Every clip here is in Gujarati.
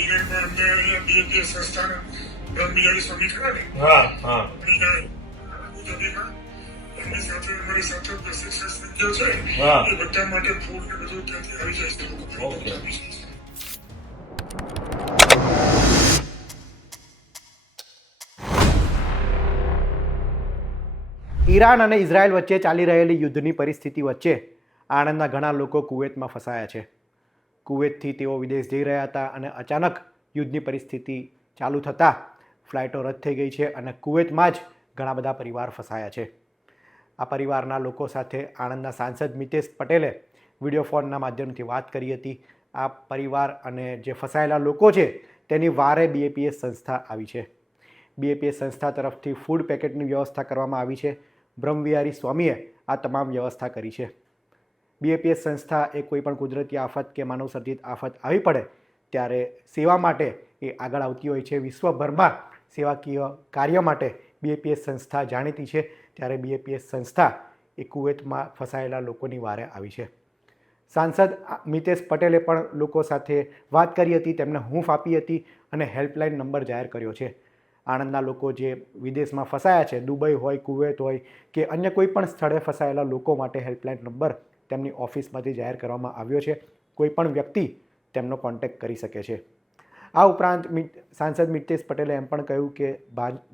ઈરાનમાં અમને અહીંયા બે સંસ્થાના બ્રહ્મવિહારી સ્વામી ખરા ને અબુધાબીમાં એમની સાથે અમારી સાથે પ્રશિક્ષણ સંખ્યા છે એ બધા માટે ફૂડ ને બધું ત્યાંથી આવી જાય છે લોકો આપી જાય છે. ઈરાન અને ઇઝરાયલ વચ્ચે ચાલી રહેલી યુદ્ધની પરિસ્થિતિ વચ્ચે આણંદના ઘણા લોકો કુવૈતમાં ફસાયા છે. કુવૈતથી તેઓ વિદેશ જઈ રહ્યા હતા અને અચાનક યુદ્ધની પરિસ્થિતિ ચાલુ થતાં ફ્લાઇટો રદ થઈ ગઈ છે અને કુવૈતમાં જ ઘણા બધા પરિવાર ફસાયા છે. આ પરિવારના લોકો સાથે આણંદના સાંસદ મિતેશ પટેલે વિડીયો ફોનના માધ્યમથી વાત કરી હતી. આ પરિવાર અને જે ફસાયેલા લોકો છે તેની વારે BAPS સંસ્થા આવી છે. BAPS સંસ્થા તરફથી ફૂડ પેકેટની વ્યવસ્થા કરવામાં આવી છે. બ્રહ્મવિહારી સ્વામીએ આ તમામ વ્યવસ્થા કરી છે. BAPS સંસ્થા એ કોઈપણ કુદરતી આફત કે માનવસર્જિત આફત આવી પડે ત્યારે સેવા માટે એ આગળ આવતી હોય છે. વિશ્વભરમાં સેવાકીય કાર્ય માટે BAPS સંસ્થા જાણીતી છે. ત્યારે BAPS સંસ્થા એ કુવૈતમાં ફસાયેલા લોકોની વારે આવી છે. સાંસદ મિતેશ પટેલે પણ લોકો સાથે વાત કરી હતી, તેમને હૂંફ આપી હતી અને હેલ્પલાઇન નંબર જાહેર કર્યો છે. આણંદના લોકો જે વિદેશમાં ફસાયા છે, દુબઈ હોય, કુવૈત હોય કે અન્ય કોઈ પણ સ્થળે ફસાયેલા લોકો માટે હેલ્પલાઇન નંબર તેમની ઓફિસમાંથી જાહેર કરવામાં આવ્યો છે. કોઈ પણ વ્યક્તિ તેમનો કોન્ટેક્ટ કરી શકે છે. આ ઉપરાંત સાંસદ મિતેશ પટેલે એમ પણ કહ્યું કે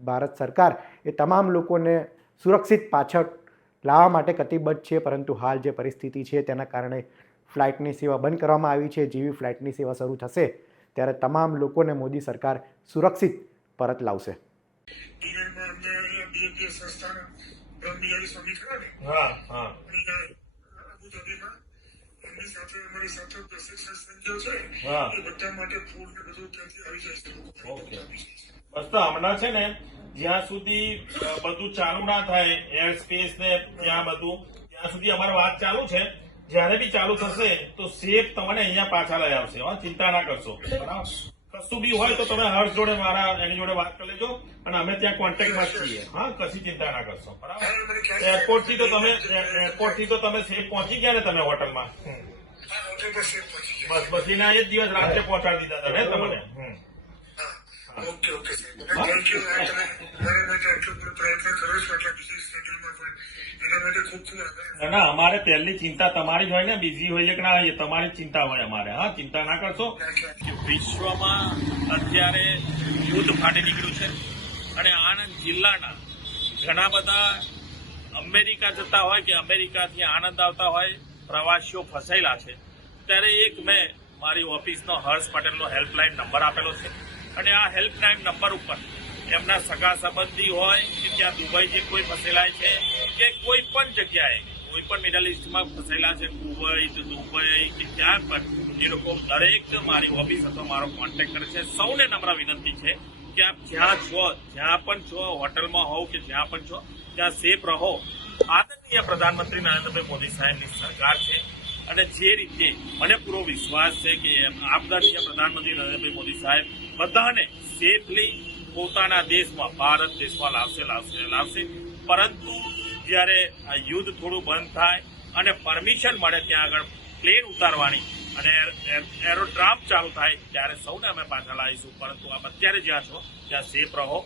ભારત સરકાર એ તમામ લોકોને સુરક્ષિત પાછળ લાવવા માટે કટિબદ્ધ છે, પરંતુ હાલ જે પરિસ્થિતિ છે તેના કારણે ફ્લાઇટની સેવા બંધ કરવામાં આવી છે. જેવી ફ્લાઇટની સેવા શરૂ થશે ત્યારે તમામ લોકોને મોદી સરકાર સુરક્ષિત પરત લાવશે. ઈરાનમાં અમને અહીંયા બે સંસ્થાના બ્રહ્મવિહારી સ્વામી ખરા ને અબુધાબીમાં એમની સાથે અમારી સાથે પ્રશિક્ષણ સંખ્યા છે એ બધા માટે ફૂડ ને બધું ત્યાંથી આવી જાય છે લોકો આપી જાય છે. બસ તો હમણાં છે ને જ્યાં સુધી બધું ચાલુ ના થાય એર સ્પેસ ને ત્યાં બધું ત્યાં સુધી અમારી વાત ચાલુ છે. જયારે બી ચાલુ થશે તો સેફ તમને અહીંયા પાછા લઈ આવશે. ચિંતા ના કરશો. બરાબર, કશું બી હોય તો તમે હર્ષ જોડે એની જોડે વાત કરી લેજો અને અમે ત્યાં કોન્ટેક્ટમાં છીએ. હા, કશી ચિંતા ના કરશો. બરાબર, એરપોર્ટ થી તો તમે સેફ પહોંચી ગયા ને તમે હોટલમાં. બસ પછી ના એક દિવસ રાત્રે પહોંચાડી દીધા તમે તમને. ઓકે સાહેબ, થેન્ક યુ. મારા માટે આટલો બધો પ્રયત્ન કર્યો છો આટલા બીજી શેડ્યુલમાં પણ એના માટે ખૂબ ખૂબ આભાર. ના, અમારે પહેલી ચિંતા તમારી જ હોય ને, બીજી હોય કે ના હોય તમારી ચિંતા હોય અમારે. હા, ચિંતા ના કરશો. વિશ્વમાં અત્યારે યુદ્ધ ફાટી નીકળ્યું છે અને આણંદ જિલ્લાના ઘણા બધા અમેરિકા જતા હોય કે અમેરિકાથી આણંદ આવતા હોય પ્રવાસીઓ ફસાયેલા છે. ત્યારે એક મેં મારી ઓફિસનો હર્ષ પટેલનો હેલ્પલાઇન નંબર આપેલો છે અને આ હેલ્પલાઇન નંબર ઉપર એમના સગા સંબંધી હોય કે ત્યાં દુબઈ જે કોઈ ફસેલા છે કે કોઈ પણ જગ્યાએ કોઈ પણ મિડલ ઇસ્ટમાં ફસેલા છે, કુવૈત, દુબઈ કે ત્યાં પણ એ લોકો દરેક મારી ઓફિસ અથવા મારો કોન્ટેક્ટ કરે છે. સૌને નમ્ર વિનંતી છે કે આપ જ્યાં પણ છો, હોટલમાં હોવ કે જ્યાં પણ છો ત્યાં સેફ રહો. આદરણીય પ્રધાનમંત્રી નરેન્દ્રભાઈ મોદી સાહેબની સરકાર છે અને જે રીતે મને પૂરો વિશ્વાસ છે કે આદરણીય પ્રધાનમંત્રી નરેન્દ્રભાઈ મોદી સાહેબ બધાને સેફલી પોતાના દેશમાં, ભારત દેશમાં લાવશે. પરંતુ જ્યારે આ યુદ્ધ થોડું બંધ થાય અને પરમિશન મળે ત્યાં આગળ પ્લેન ઉતારવાની અને એરોડ્રામ ચાલુ થાય ત્યારે સૌને અમે પાછા લાવીશું. પરંતુ આપ અત્યારે જ્યાં છો ત્યાં સેફ રહો.